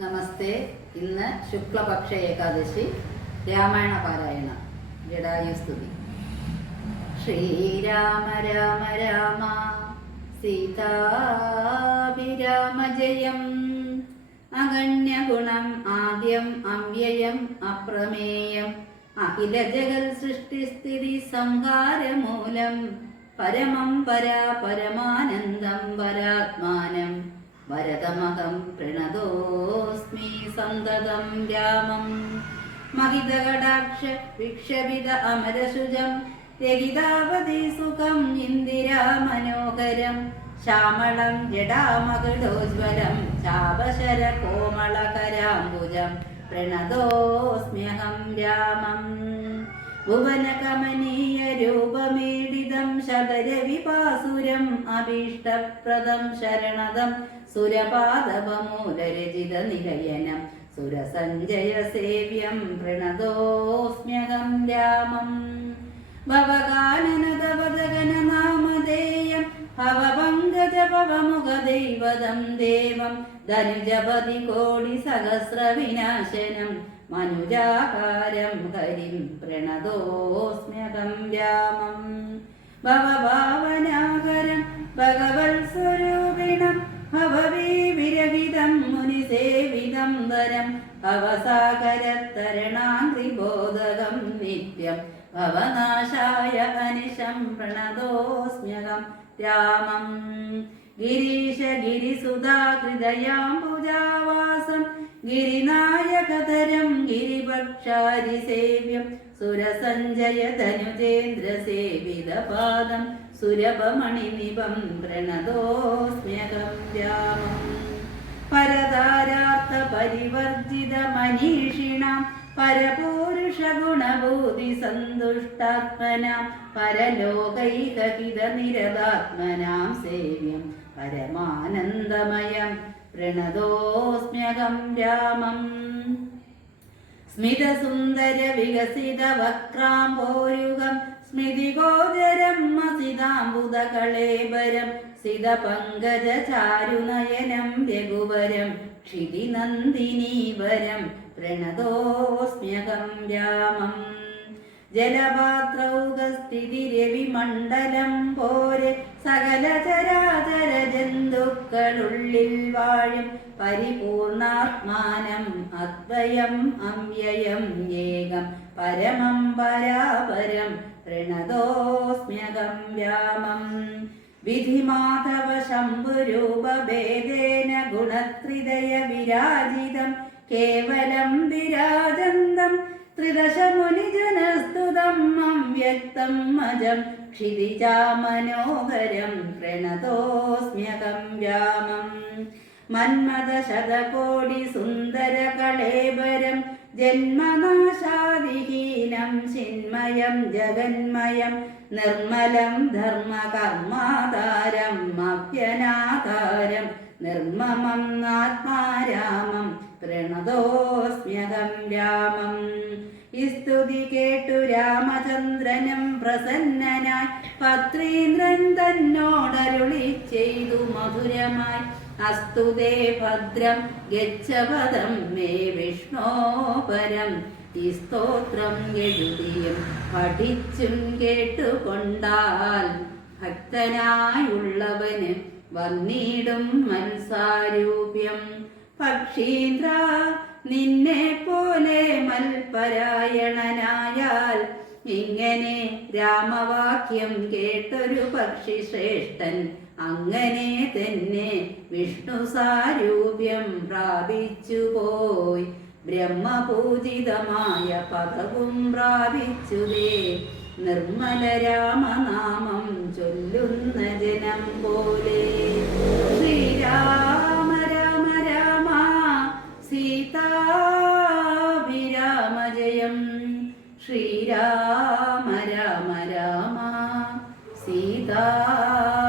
നമസ്തേ. ഇന്ന് ശുക്ലപക്ഷ ഏകാദശി. രാമായണ പാരായണ. ജടായുസ്തുതി. ശ്രീരാമ രാമ രാമ സീതാഭിരാമ ജയം. അഗണ്യഗുണം ആദ്യം അവ്യയം അപ്രമേയം. അഖില ജഗൽ സൃഷ്ടിസ്ഥിതി സംഹാരമൂലം. പരമം പരാ പരമാനന്ദം പരാത്മാനം. വരദമഹം പ്രണതോസ്മി സന്തതം രാമം. മഹിതകടാക്ഷ വിക്ഷപിത അമരശുജം. രഹിതാവതി സുഖം ഇന്ദിരാ മനോഹരം. ശ്യാമളം ജടാമകുടോജ്വലം. ചാപശര കോമളകരാംബുജം. പ്രണതോസ്മ്യഹം രാമം. ഭുവനകമനീയ രൂപമേടിതം ശതരവിപാസുരം. അഭീഷ്ടപ്രദം ശരണദം സുരപാദപമൂലരചിത നിലയനം. സുരസഞ്ജയ സേവ്യം പ്രണതോസ്മ്യഹം രാമം. ഭവകാനനതവദഗന നാമധേയം. ഭവപങ്കജ ഭവമുഖദൈവതം ദേവം. ധനുജപതി കോടി സഹസ്ര വിനാശനം. മനുജാകാരം ഹരിം പ്രണതോസ്മ്യഹം രാമം. ഭവഭാവനാകരം ഭഗവത്സ്വരൂപിണം. ഭവവിരഹിതം മുനിസേവിതം വരം. ഭവസാഗരതരണാഗ്രിബോധകം നിത്യം. ഭവനാശായ അനിശം പ്രണതോസ്മ്യഹം രാമം. ഗിരീശ ഗിരിസുധാകൃതയാംബുജാവാസം. ഗിരിനായകതരം ഗിരിപക്ഷാരിസേവ്യം. സുരസഞ്ജയ ധനുജേന്ദ്രസേവിതപാദം. സുരഭമണിനിഭം പ്രണതോസ്മ്യഹം രാമം. പരതാരാർത്ഥ പരിവർജിത മനീഷിണാം. പരപൂരുഷഗുണഭൂതി സന്തുഷ്ടാത്മനാം. പരലോകൈകഹിത നിരതാത്മനാം സേവ്യം പരമാനന്ദമയം പ്രണതോസ്മ്യഹം രാമം. സ്മിതസുന്ദര വികസിത വക്രാംബോരുഗം. സ്മൃതിഗോചരം മസിതാംബുദകളേബരം. സിതപങ്കജ ചാരുനയനം രഘുവരം. ക്ഷിതിനന്ദിനീവരം പ്രണതോസ്മ്യഹം രാമം. ജലപാത്രൗകസ്ഥിതി രവിമണ്ഡലം പോരെ. സകല ചരാചര ജന്തുക്കളുള്ളിൽ വാഴും. പരിപൂർണാത്മാനം അദ്വയം അവ്യയം ഏകം. പരമം പരാപരം പ്രണതോസ്മ്യഹം രാമം. വിധിമാധവ ശംഭുരൂപഭേദേന ഗുണത്രിദയ വിരാജിതം. കേവലം വിരാജന്തം ത്രിദശമുനിജനസ്തുതം. അവ്യക്തം അജം ക്ഷിതിജാമനോഹരം പ്രണതോസ്മ്യഹം രാമം. മന്മഥ ശതകോടി സുന്ദര കളേബരം. ജന്മനാശാദിഹീനം ചിന്മയം ജഗന്മയം. നിർമ്മലം ധർമ്മകർമാധാരം അഭ്യനാധാരം. നിർമ്മമം ആത്മാരാമം പ്രണതോസ്മ്യഹം രാമം. സ്തുതി കേട്ടു രാമചന്ദ്രനും പ്രസന്നനായി. പത്രീന്ദ്രൻ തന്നോടരുളി ചെയ്തു മധുരമായി. അസ്തുതേ ഭദ്രം ഗച്ഛപദം മേ വിഷ്ണോപരം. ഈ സ്തോത്രം എഴുതിയും പഠിച്ചും കേട്ടുകൊണ്ടാൽ ഭക്തനായുള്ളവന് വന്നിടും മത്സാരൂപ്യം. പക്ഷീന്ദ്ര നിന്നെ പോലെ മൽപരായണനായാൽ. ഇങ്ങനെ രാമവാക്യം കേട്ടൊരു പക്ഷി ശ്രേഷ്ഠൻ. അങ്ങനെ തന്നെ വിഷ്ണു സാരൂപ്യം പ്രാപിച്ചു പോയി. ബ്രഹ്മപൂജിതമായ പദവും പ്രാപിച്ചുതേ. നിർമ്മല രാമനാമം ചൊല്ലുന്ന ജനം പോലെ. ശ്രീരാമ രാമ രാമ സീതാഭിരാമ ജയം. ശ്രീരാമ രാമ രാമ സീതാ